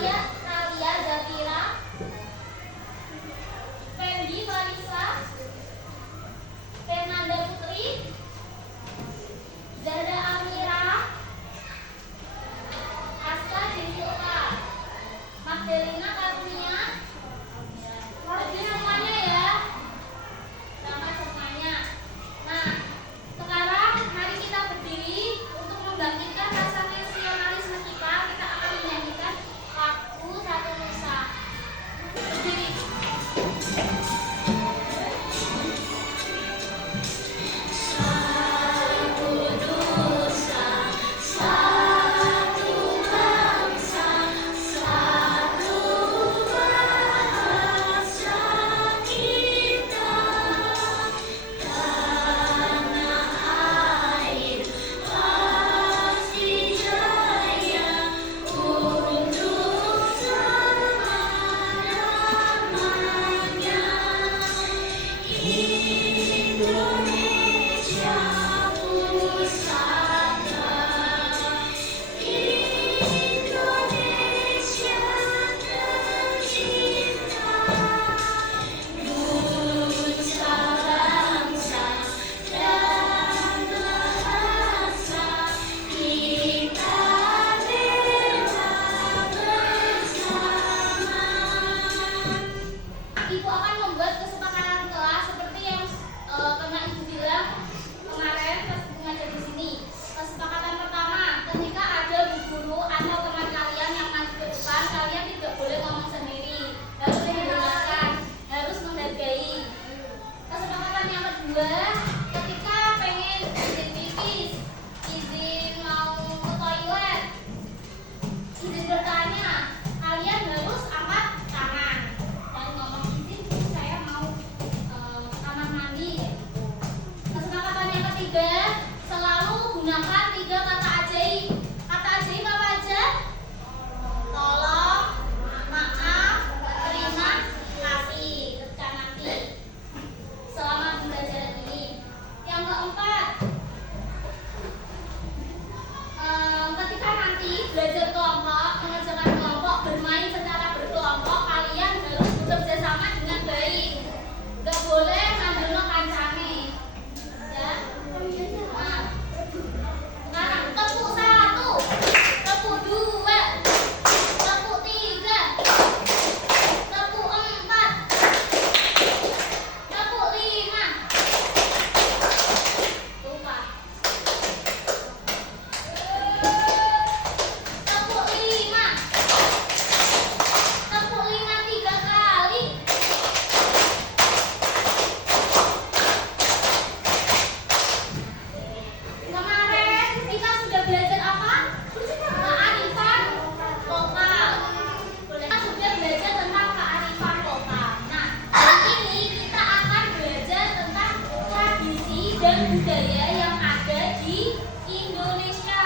Thalia Zafira, Fendi Marisa, Fernanda Putri, Zahra Amira, Aska Jessica, Magdalena Karunia. Jadi namanya ya, nama semuanya. Nah, sekarang mari kita berdiri untuk membangkitkan rasa nasionalisme kita. Kita akan menyanyikan lagu Satu Nusa. Berdiri. Ibu akan membuat kesepakatan kelas seperti yang pernah Ibu bilang kemarin pas mengajar di sini. Kesepakatan pertama, ketika ada bu guru atau teman kalian yang maju ke depan, kalian tidak boleh ngomong sendiri, harus mendengarkan, harus menghargai. Kesepakatan yang kedua, ketika pengen izin pipis, izin mau ke toilet, izin bertanya, kalian harus angkat tangan dan ngomong izin saya mau kamar mandi. Kesepakatan yang ketiga, selalu gunakan 3 kata ajaib. Kata ajaib apa aja? Tolong, maaf, terima kasih, ketika nanti selama pembelajaran ini. Yang keempat, ketika nanti belajar kelompok, mengerjakan kelompok, bermain secara berkelompok, kalian harus bekerja sama dengan baik. Gak boleh ngambil kancane. Ya. Nah, sekarang tepuk 1, tepuk 2, tepuk 3, tepuk 4, tepuk 5. Lupa. Tepuk 5. Tepuk 5 3 kali. Kemarin kita sudah belajar apa? Kearifan lokal. Kita sudah belajar tentang kearifan lokal. Nah, hari ini kita akan belajar tentang tradisi dan budaya yang ada di Indonesia.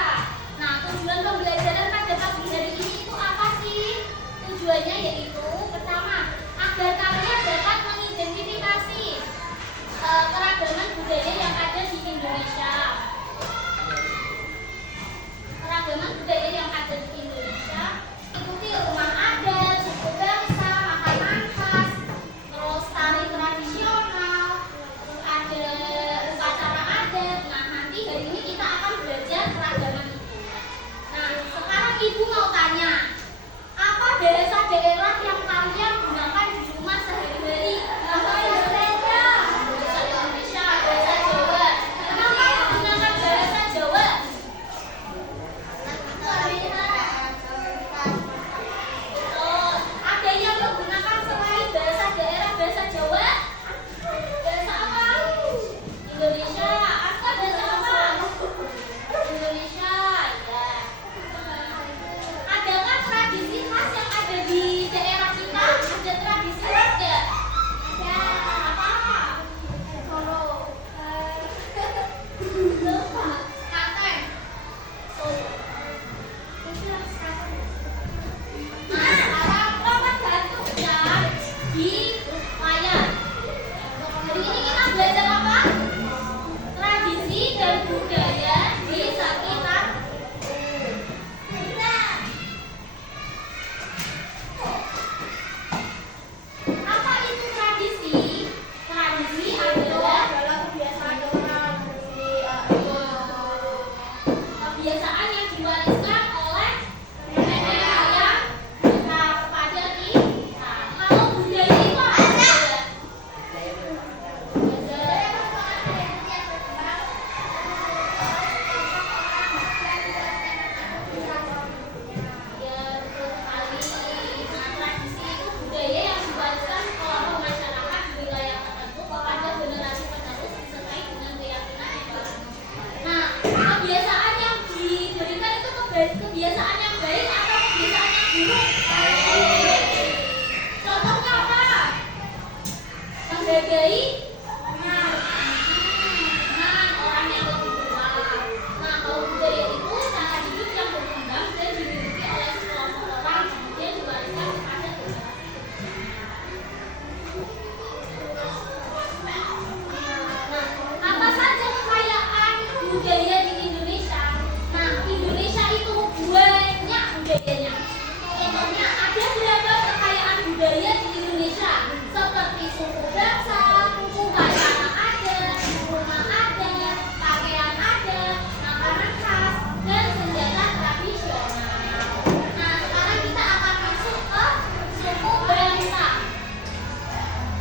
Nah, tujuan pembelajaran pada pagi hari ini itu apa sih? Tujuannya yaitu pertama, agar kalian dapat mengidentifikasi keragaman budaya yang ada di Indonesia. Keragaman budaya yang ada di Indonesia ikuti rumah adat, suku bangsa, makanan khas, terus tari tradisional, terus ada upacara adat. Nah, nanti hari ini kita akan belajar keragaman itu. Nah, sekarang Ibu mau tanya, apa bahasa daerah yang kalian gunakan di rumah sehari-hari? Bahasa Indonesia, bahasa Indonesia, bahasa Jawa. Kenapa menggunakan bahasa Jawa? budaya di Indonesia seperti suku bangsa, upacara adat, rumah adat, pakaian adat, makanan khas, dan senjata tradisional. Nah, sekarang kita akan masuk ke suku bangsa.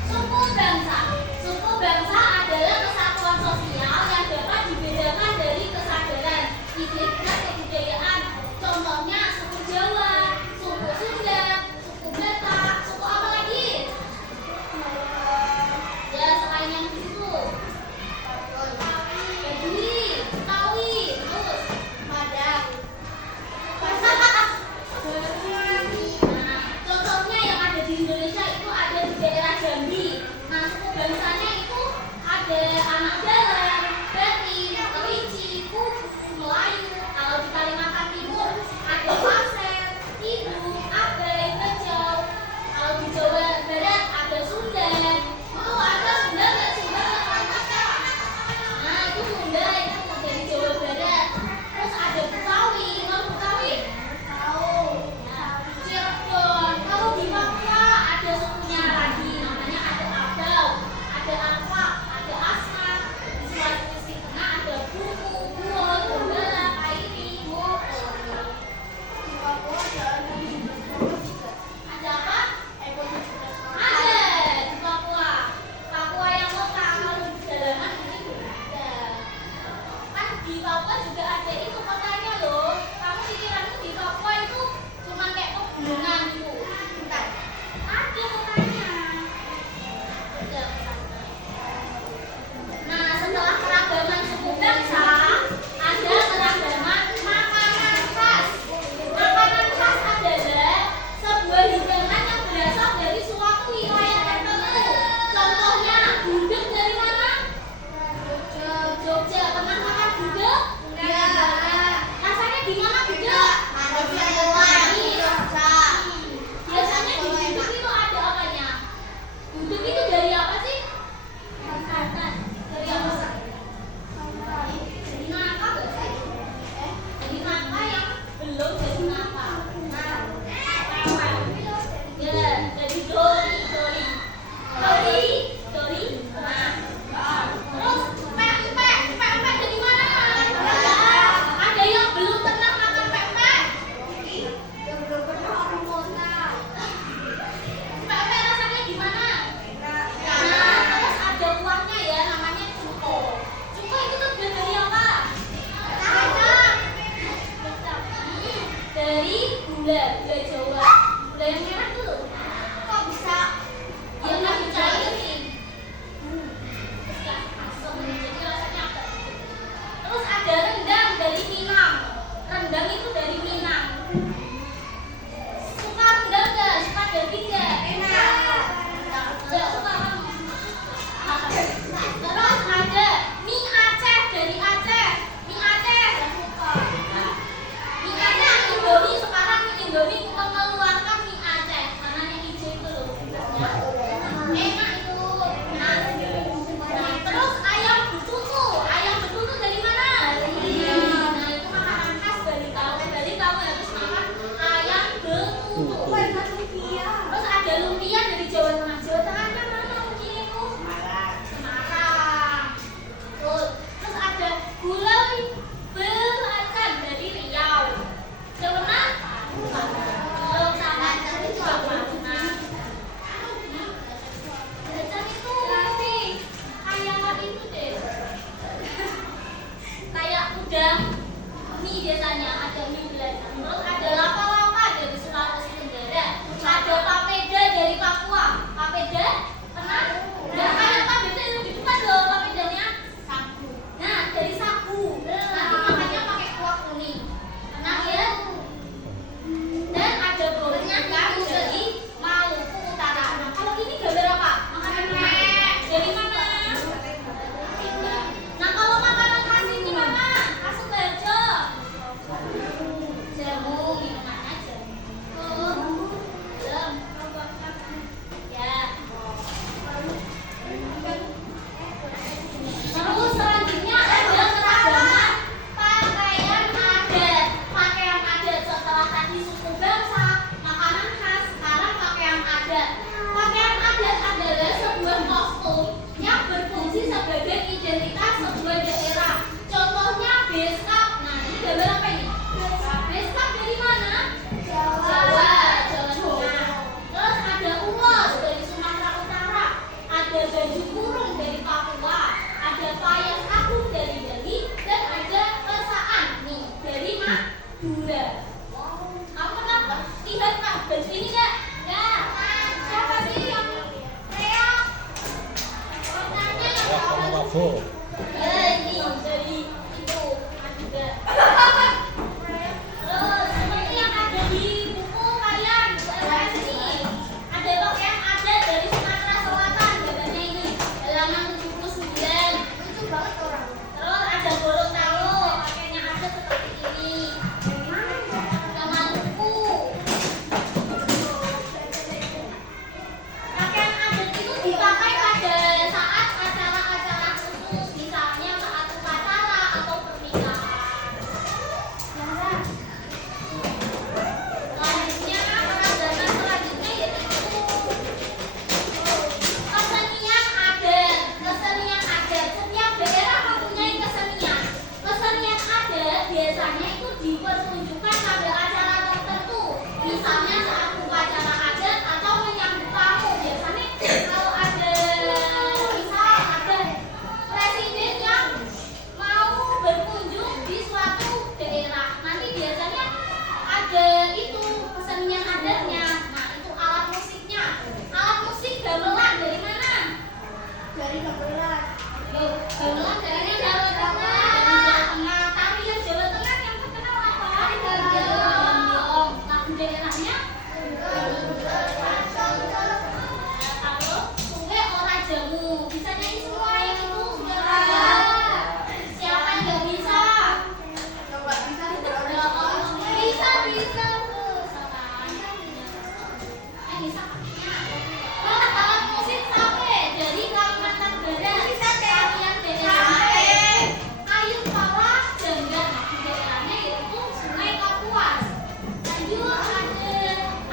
Suku bangsa. Suku bangsa adalah kesatuan sosial yang dapat dibedakan dari kesadaran, identitas kebudayaan. Contohnya suku Jawa, suku Sunda, suku Batak, suku apa lagi? Ya, selain yang di situ. Baduy, Betawi, terus Padang. Nah, contohnya yang ada di Indonesia itu ada di daerah Jambi. Nah, suku bangsanya itu ada anak dalam, Beti, Kerinci, Kudu, Melayu. Kalau di Kalimantan Timur ada Pasir, Tidung, Abai, Bejau. Kalau di Jawa Barat ada Sunda. Itu ada Sunda nggak? Sunda nggak? Nah, itu Sunda itu dari Jawa Barat. Terus ada Betawi. Kalau Betawi? Tahu. Ya, Cirebon. Kalau di Papua ada sukunya lagi, namanya ada Abau, ada Arfak, ada Asmat. Di Sulawesi Tengah ada Buku, Buon, Donggala, Kairi, Moko. Di Papua ada apa? Ada di Papua. Papua yang lokal, kalau di pedalaman ini belum ada. Kan di Papua juga ada itu kotanya loh. Kamu pikiranmu di Papua itu cuma kayak pegunungan gitu. Bentar. Ada kotanya. Udah, santai. Nah, setelah keragaman suku bangsa, ada keragaman makanan khas. Makanan khas adalah sebuah hidangan yang berasal dari suatu wilayah tertentu. Contohnya, gudeg dari mana? Jogja. Pernah makan gudeg? Enggak. Rasanya gimana gudeg? Biasanya di gudeg itu ada apanya? Gudeg itu dari apa sih? Dari apa? Dari nangka nggak sih? Dari nangka yang belum jadi nangka. Ya, jadi dori. Nah, terus pempek dari mana? Ada yang belum pernah makan pempek? Pempek rasanya gimana? Nah, terus ada kuahnya ya, namanya cuko. Cuko itu terbuat dari apa? Kacang. Dari gula Jawa. Gula yang merah tuh. Kok bisa? Dia kan dicairin. Terus kasih asam, jadi rasanya agak gitu. Terus ada rendang dari Minang. Rendang itu dari Minang. Suka rendang nggak? Suka daging nggak? Enak. Nggak suka kamu? Terus ada mie Aceh dari Aceh. Mie Aceh. Mie Aceh Indomie sekarang Indomie mengeluarkan mie Aceh. baju ini nggak? Nggak. Siapa sih yang reak? Warnanya yang Mabo. ya ini dari itu juga. Terus seperti yang ada di buku kalian, buku LKS ini ada pakaian adat dari Sumatera Selatan, gambarnya ini halaman 79. Lucu banget orang. Terus ada Gorontalo, pakaiannya adat seperti ini. Yang Maluku. Pakaian adat itu dipakai pada saat acara-acara khusus, misalnya saat upacara atau pernikahan. Selanjutnya, keragaman selanjutnya yaitu kesenian adat. Kesenian adat, setiap daerah mempunyai kesenian. Kesenian adat biasanya itu dipertunjukkan pada acara tertentu, misalnya saat upacara adat atau menyambut tamu. Biasanya kalau ada misal ada presiden yang mau berkunjung di suatu daerah, nanti biasanya ada itu kesenian adatnya. Nah, itu alat musiknya. Alat musik gamelan dari mana? Dari gamelan. Loh, gamelan dari Jawa Tengah. Dari Jawa Tengah. Tarian Jawa Tengah yang terkenal apa? Tari Gambiong. Nah, daerahnya? Kalau sungai ora jamu. Bisa nyanyi semua yang itu sudah ada. Siapa yang nggak bisa? Coba bisa Ya, bisa bisa tuh sama. Bisa. Oh, alat musik sape dari Kalimantan Barat. Tarian daerah Ayun Pawah Janggan. Di daerahnya yaitu Sungai Kapuas. Lanjut ada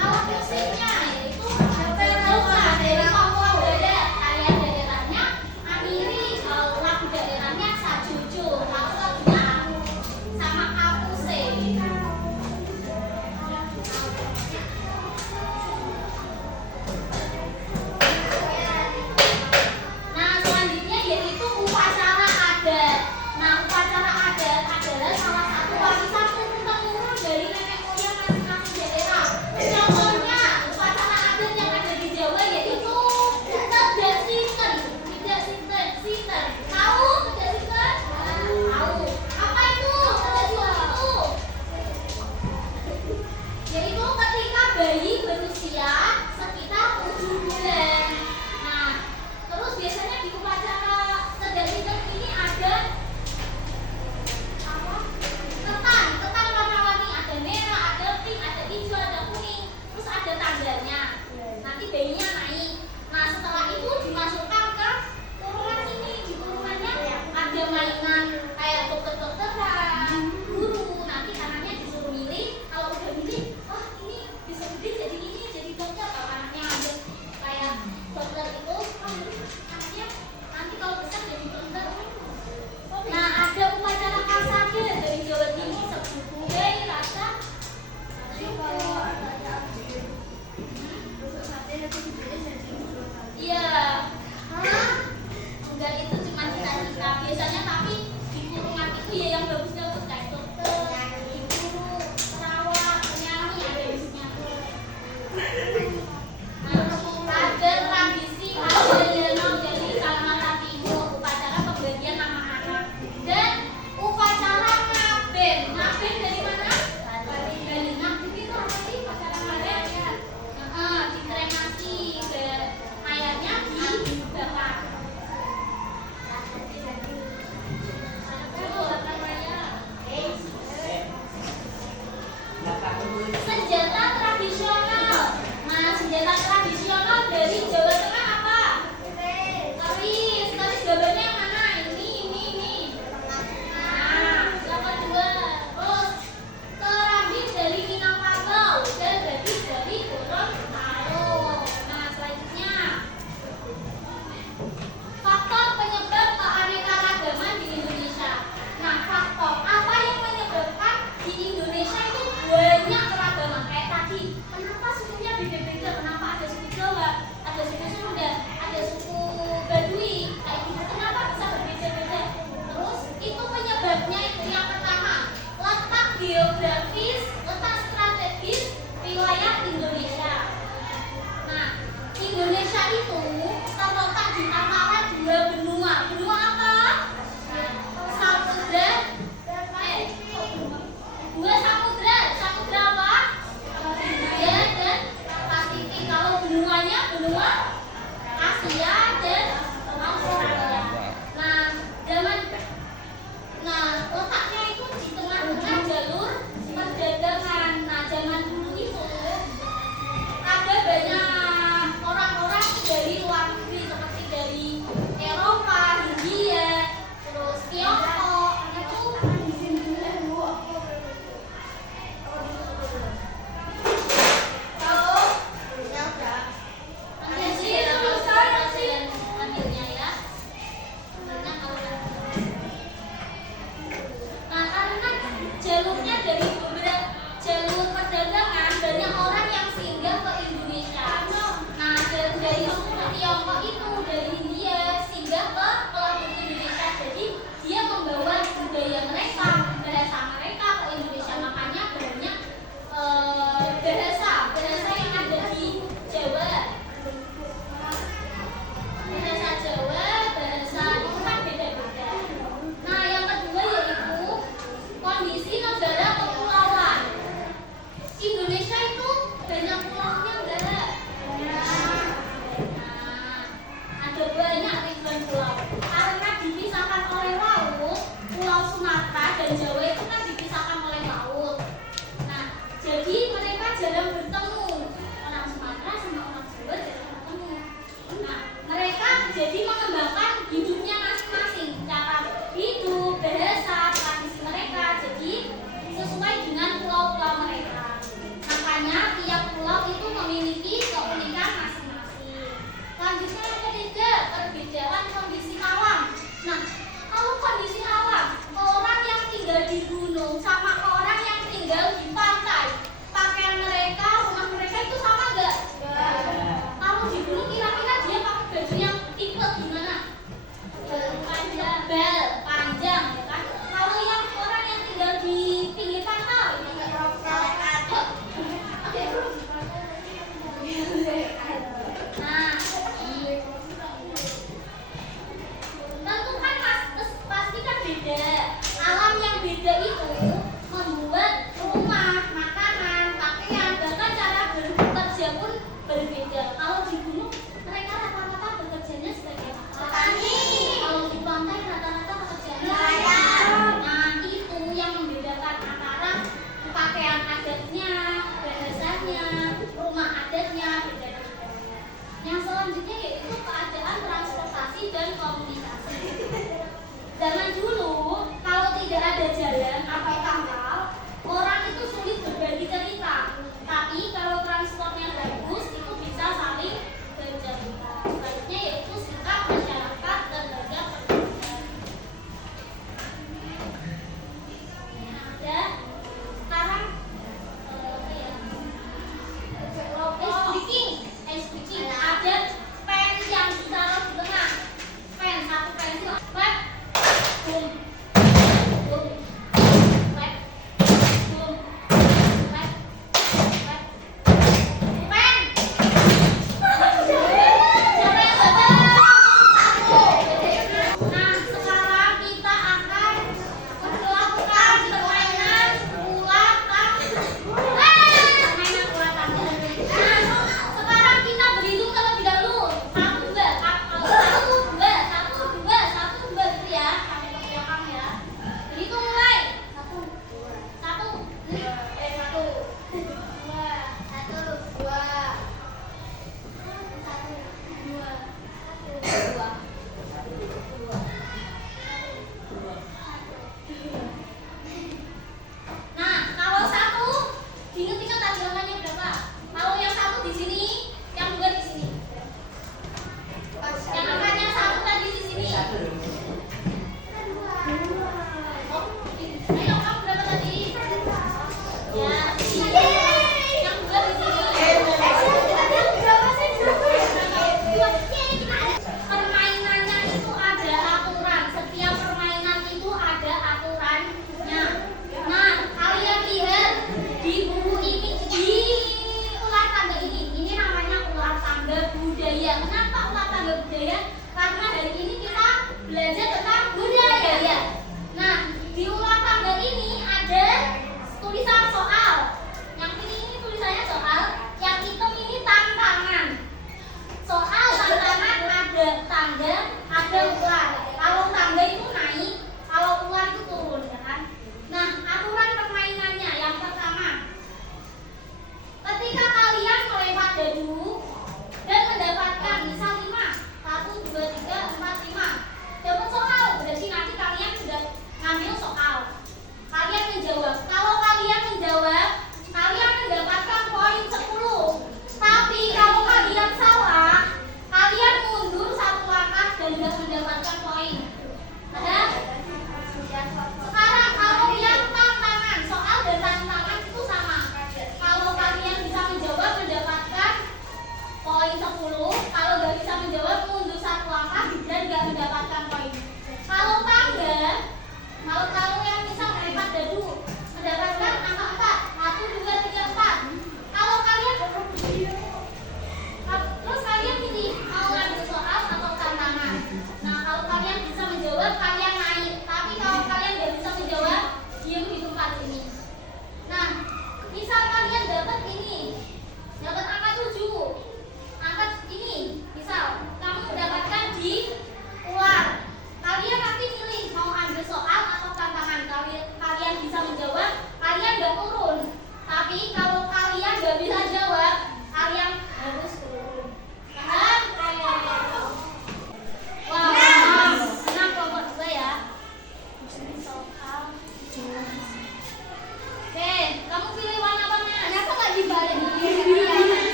alat musiknya yaitu Jogja dari Papua Barat. Tarian daerahnya Amiri. Kalau lagu daerahnya Sajojo. Kalau lagunya sama Kapuse. Nah, selanjutnya yaitu upacara adat. Nah, upacara adat adalah salah satu warisan turun-temurun dari nenek moyang masing-masing daerah. Contohnya, upacara adat yang ada di Jawa yaitu Tedak Sinten. Tidak Sinten, Sinten. Tahu Tedak Sinten? Tahu. Apa itu Tedak Sinten itu? Yaitu ketika bayi berusia sekitar 7 bulan. Nah, terus biasanya di upacara Tedak Sinten ini ada apa? Ketan warna-warni, ada merah, ada pink, ada hijau, ada kuning, terus ada tandanya. Nanti bayinya naik. Nah, setelah itu dimasukkan ke kurungan sini. Di kurungannya ada mainan kayak dokter-dokteran, guru. Nanti anaknya disuruh milih. Kalau udah milih, wah ini bisa gede jadi ini, jadi dokter. Kalau anaknya ambil kayak dokter itu, wah anaknya nanti kalau besar jadi dokter. Nah, ada upacara kasade dari Jawa Timur seperti rasa. Iya. Enggak, itu cuma cita-cita. Biasanya tapi di kurungan itu ya yang bagus-bagus kayak dokter, guru, perawat, penyanyi, ada isinya. Asia dan Australia. Nah, letaknya itu di tengah-tengah jalur perdagangan. Nah, zaman dulu itu ada banyak orang-orang dari luar negeri seperti dari Eropa, India, terus Tiongkok. Itu ambilnya ya. Nah, karena jalurnya dari jalur perdagangan, banyak orang yang singgah ke Indonesia. Nah, dari Tiongkok itu, dari India singgah ke pelabuhan Indonesia. Jadi dia membawa budaya mereka, bahasa mereka ke Indonesia. Makanya banyak bahasa yang ada di Jawa. Bahasa Jawa, bahasa itu kan beda-beda. Nah, yang kedua yaitu kondisi negara kepulauan. Indonesia itu banyak pulaunya enggak? Nah, ada banyak ribuan pulau. Karena dipisahkan oleh laut, Pulau Sumatera dan Jawa itu kan dipisahkan oleh laut. Nah, jadi mereka jarang bertemu. Orang Sumatera sama orang Jawa jarang bertemu. Nah, mereka jadi mengembangkan hidupnya masing-masing, cara hidup, bahasa, tradisi mereka. Jadi sesuai dengan pulau-pulau mereka. Makanya tiap pulau itu memiliki keunikan masing-masing. Lanjutnya yang ketiga, perbedaan kondisi alam. Nah, kalau kondisi alam, orang yang tinggal di gunung sama orang yang tinggal di pantai, pakaian mereka, rumah mereka itu sama enggak? Kalau di gunung kira-kira dia pakai baju yang tipe gimana? Panjang, panjang, ya kan? Kalau yang orang yang tinggal di pinggir pantai, nah, tentu kan pasti kan beda. Alam yang beda itu membuat rumah, makanan, pakaian, bahkan cara bekerja pun berbeda. Kalau di gunung mereka rata-rata bekerjanya sebagai petani. Kalau di pantai rata-rata pekerjaannya nelayan. Nah, itu yang membedakan antara pakaian adatnya, bahasanya, rumah adatnya beda-beda. Yang selanjutnya yaitu keadaan transportasi dan komunikasi. Zaman dulu kalau tidak ada jalan atau kapal, orang itu sulit berbagi cerita. Tapi kalau transportnya bagus, itu bisa saling bercerita. Selanjutnya yaitu sikap masyarakat terhadap perbedaan. Ada sekarang ice breaking. Ada pen yang ditaruh di tengah. Pen, satu pensil, boom.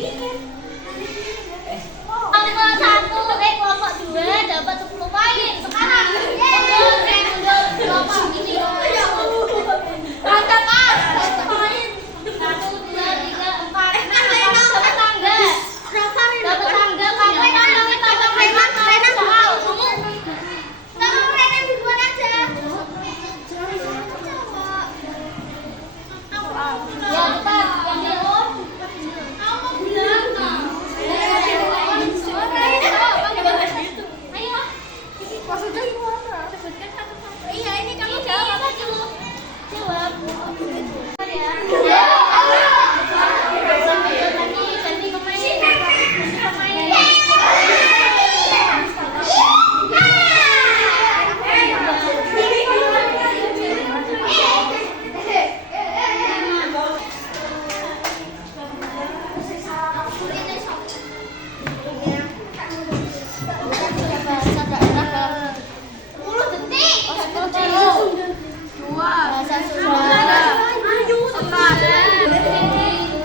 Kelompok 1, kelompok 2 dapat 10 poin. Sekarang mundur kelompok ini. Mantap Mas, 1 poin. 1, 2, 3, 4. Dapat tangga. Dapat tangga. Kamu tambah soal. Ya cepat, ambil. Ayo. Maksudnya gimana? Iya, ini kamu jawab. Jawab. Ya. Ganti pemain.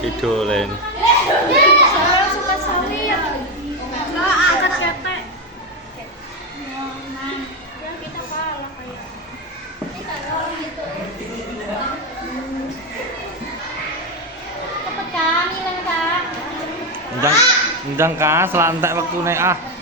Idolen. Cepet Kak, ngilang Kak. Ndang ka selantek wektune ah.